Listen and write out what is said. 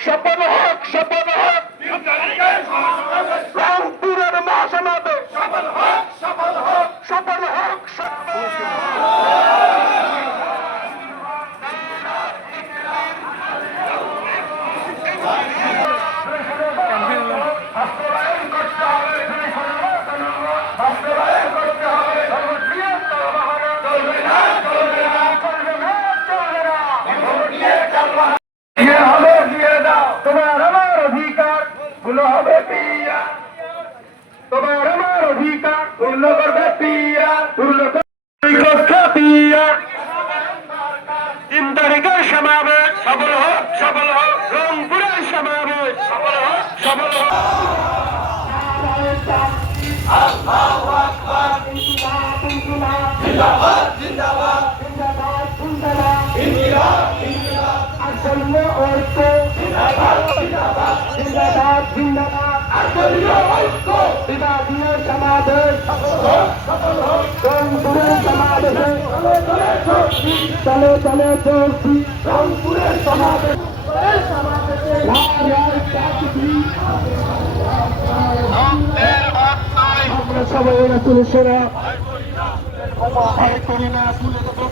সফল হোক সফল হোক রংপুরের মহাসমাবেশ সফল হোক সফল হোক সফল হোক তোমার আমার অধিকার গুলো হবে পিয়া তোমার আমার অধিকার পূর্ণ করবে পিয়া পূর্ণ করবে পিয়া 3 তারিখের সমাবেশ সফল হোক রংপুরের সমাবেশ সফল হোক আল্লাহু আকবার জিন্দাবাদ জিন্দাবাদ জিন্দাবাদ জিন্দাবাদ জিন্দাবাদ আসন্ন ঐক্য জিন্দাবাদ জিন্দাবাদ জিন্দাবাদ জিন্দাবাদ আসন্ন ঐক্য বিভাগীয় সমাবেশ সফল হোক রংপুরের সমাবেশে চলে চলছি রংপুরের সমাবেশ আমরা সবাই তুলে সেরা ভয় করি না তুলে দেবো